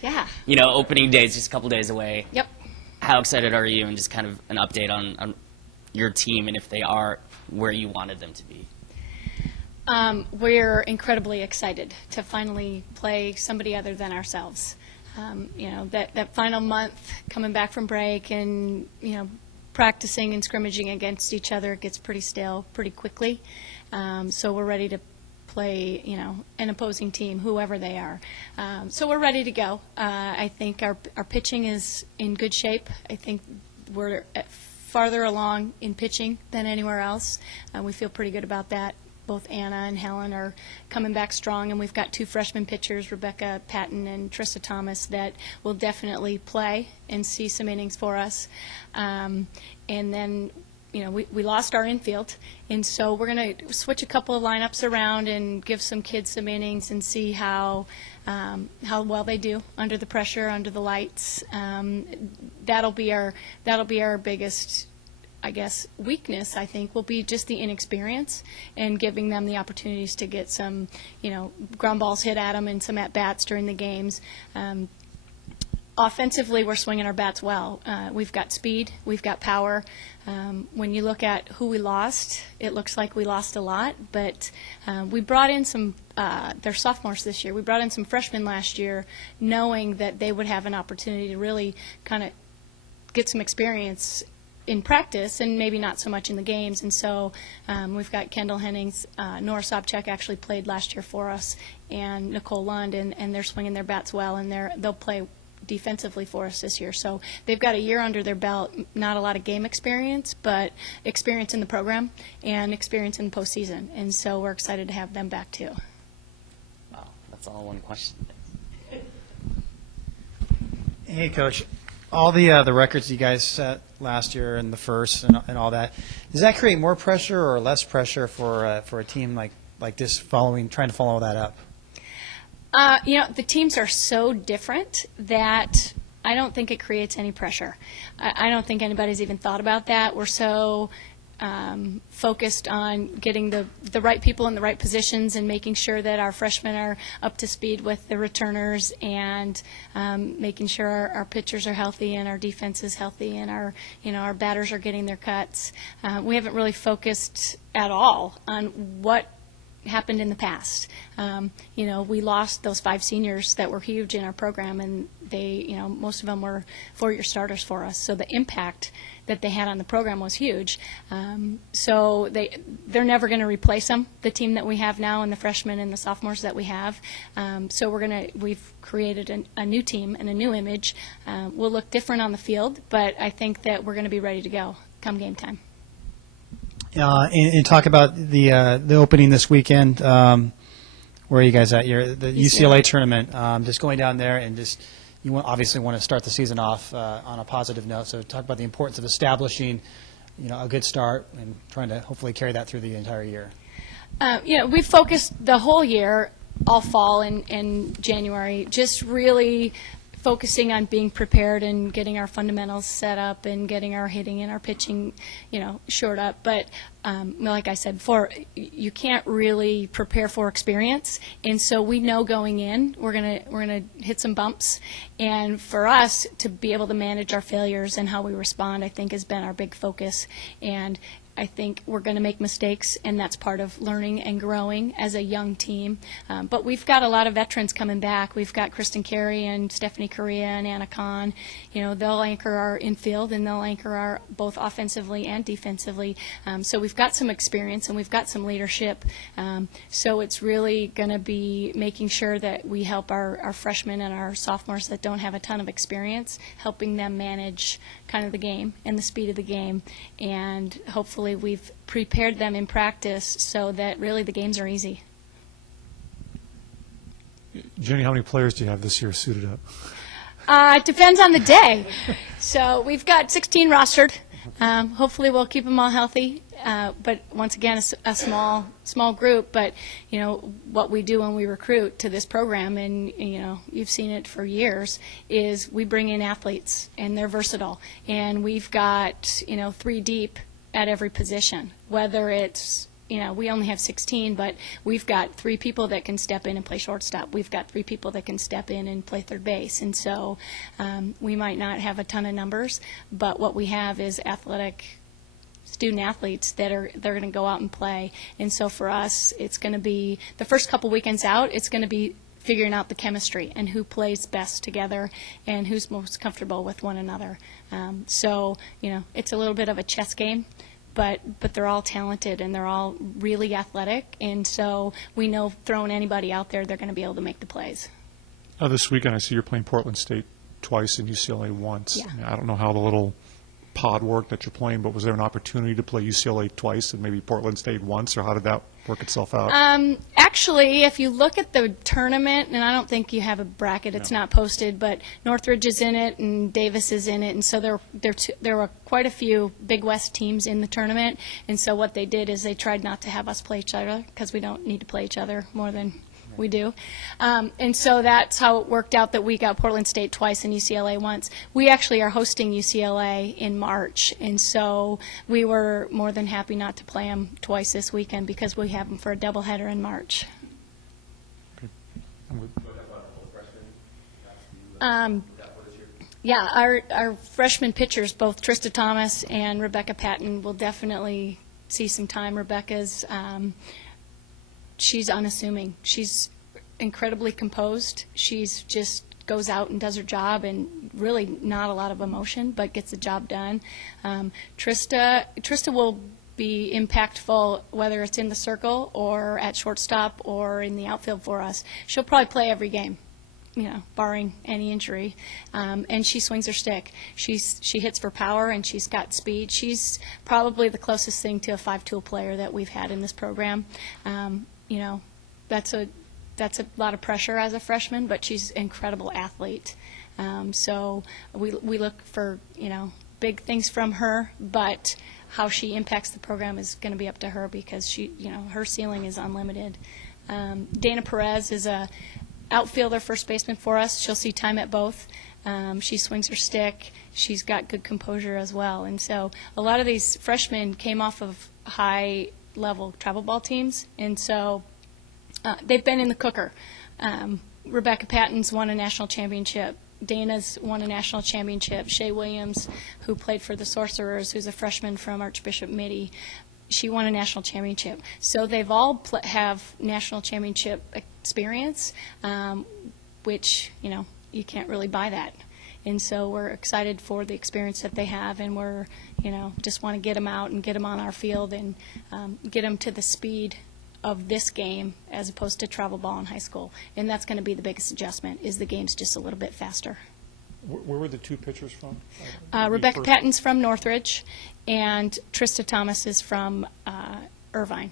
Yeah. Opening day is just a couple days away. Yep. How excited are you, and just kind of an update on your team and if they are where you wanted them to be? We're incredibly excited to finally play somebody other than ourselves. That final month coming back from break and, practicing and scrimmaging against each other gets pretty stale pretty quickly. So we're ready to play, an opposing team, whoever they are. So we're ready to go. I think our pitching is in good shape. I think we're farther along in pitching than anywhere else. We feel pretty good about that. Both Anna and Helen are coming back strong, and we've got 2 freshman pitchers, Rebecca Patton and Trista Thomas, that will definitely play and see some innings for us. And then, we lost our infield, and so we're going to switch a couple of lineups around and give some kids some innings and see how well they do under the pressure, under the lights. That'll be our biggest, I guess, weakness, I think, will be just the inexperience and giving them the opportunities to get some, ground balls hit at them and some at-bats during the games. Offensively, we're swinging our bats well. We've got speed. We've got power. When you look at who we lost, it looks like we lost a lot, but we brought in some they're sophomores this year. We brought in some freshmen last year knowing that they would have an opportunity to really kind of get some experience in practice and maybe not so much in the games. And so we've got Kendall Hennings, Nora Sobchak actually played last year for us, and Nicole Lund, and they're swinging their bats well, and they'll play defensively for us this year. So they've got a year under their belt, not a lot of game experience, but experience in the program and experience in the postseason. And so we're excited to have them back too. Wow, that's all one question. Hey, Coach. All the records you guys set last year and the first and all that, does that create more pressure or less pressure for a team like this trying to follow that up? The teams are so different that I don't think it creates any pressure. I don't think anybody's even thought about that. We're so focused on getting the right people in the right positions and making sure that our freshmen are up to speed with the returners and making sure our pitchers are healthy and our defense is healthy and our batters are getting their cuts. We haven't really focused at all on what happened in the past. We lost those 5 seniors that were huge in our program, and they, most of them were 4-year starters for us. So the impact that they had on the program was huge. So they're never going to replace them, the team that we have now and the freshmen and the sophomores that we have. So we've created a new team and a new image. We'll look different on the field, but I think that we're going to be ready to go come game time. And talk about the opening this weekend. Where are you guys at? The UCLA tournament. Just going down there and you obviously want to start the season off on a positive note. So talk about the importance of establishing, a good start and trying to hopefully carry that through the entire year. We focused the whole year, all fall and January, just really focusing on being prepared and getting our fundamentals set up and getting our hitting and our pitching, shored up. But like I said before, you can't really prepare for experience, and so we know going in we're gonna hit some bumps. And for us to be able to manage our failures and how we respond, I think has been our big focus. And I think we're going to make mistakes, and that's part of learning and growing as a young team. But we've got a lot of veterans coming back. We've got Kristen Carey and Stephanie Correa and Anna Kahn. They'll anchor our infield, and they'll anchor our both offensively and defensively. So we've got some experience, and we've got some leadership. So it's really going to be making sure that we help our freshmen and our sophomores that don't have a ton of experience, helping them manage kind of the game and the speed of the game, and hopefully we've prepared them in practice so that really the games are easy. Jenny, how many players do you have this year suited up? It depends on the day. So we've got 16 rostered. Hopefully we'll keep them all healthy. But once again, a small group. But what we do when we recruit to this program, and you've seen it for years, is we bring in athletes, and they're versatile. And we've got 3 deep at every position, whether it's we only have 16, but we've got 3 people that can step in and play shortstop. We've got 3 people that can step in and play third base. And so we might not have a ton of numbers, but what we have is athletic student athletes they're going to go out and play. And so for us, it's going to be the first couple weekends out, it's going to be figuring out the chemistry and who plays best together and who's most comfortable with one another. So, it's a little bit of a chess game, but they're all talented and they're all really athletic. And so we know throwing anybody out there, they're going to be able to make the plays. This weekend, I see you're playing Portland State twice and UCLA once. Yeah. I mean, I don't know how the little pod worked that you're playing, but was there an opportunity to play UCLA twice and maybe Portland State once, or how did that work itself out? Actually, if you look at the tournament, and I don't think you have a bracket, it's not posted, but Northridge is in it and Davis is in it, and so there were quite a few Big West teams in the tournament, and so what they did is they tried not to have us play each other because we don't need to play each other more than we do. And so that's how it worked out that we got Portland State twice and UCLA once. We actually are hosting UCLA in March, and so we were more than happy not to play them twice this weekend because we have them for a doubleheader in March. Yeah, our freshman pitchers, both Trista Thomas and Rebecca Patton, will definitely see some time. Rebecca's she's unassuming. She's incredibly composed. She's just goes out and does her job, and really not a lot of emotion, but gets the job done. Trista will be impactful whether it's in the circle or at shortstop or in the outfield for us. She'll probably play every game, barring any injury. And she swings her stick. She hits for power, and she's got speed. She's probably the closest thing to a 5-tool player that we've had in this program. That's a lot of pressure as a freshman, but she's an incredible athlete. So we look for, big things from her, but how she impacts the program is going to be up to her because her ceiling is unlimited. Dana Perez is a outfielder, first baseman for us. She'll see time at both. She swings her stick. She's got good composure as well. And so a lot of these freshmen came off of high-level travel ball teams, and so they've been in the cooker. Rebecca Patton's won a national championship. Dana's won a national championship. Shea Williams, who played for the Sorcerers, who's a freshman from Archbishop Mitty, she won a national championship. So they've all have national championship experience, which, you can't really buy that. And so we're excited for the experience that they have, and we're, just want to get them out and get them on our field and get them to the speed of this game as opposed to travel ball in high school. And that's going to be the biggest adjustment, is the game's just a little bit faster. Where were the two pitchers from? Rebecca Patton's from Northridge, and Trista Thomas is from Irvine.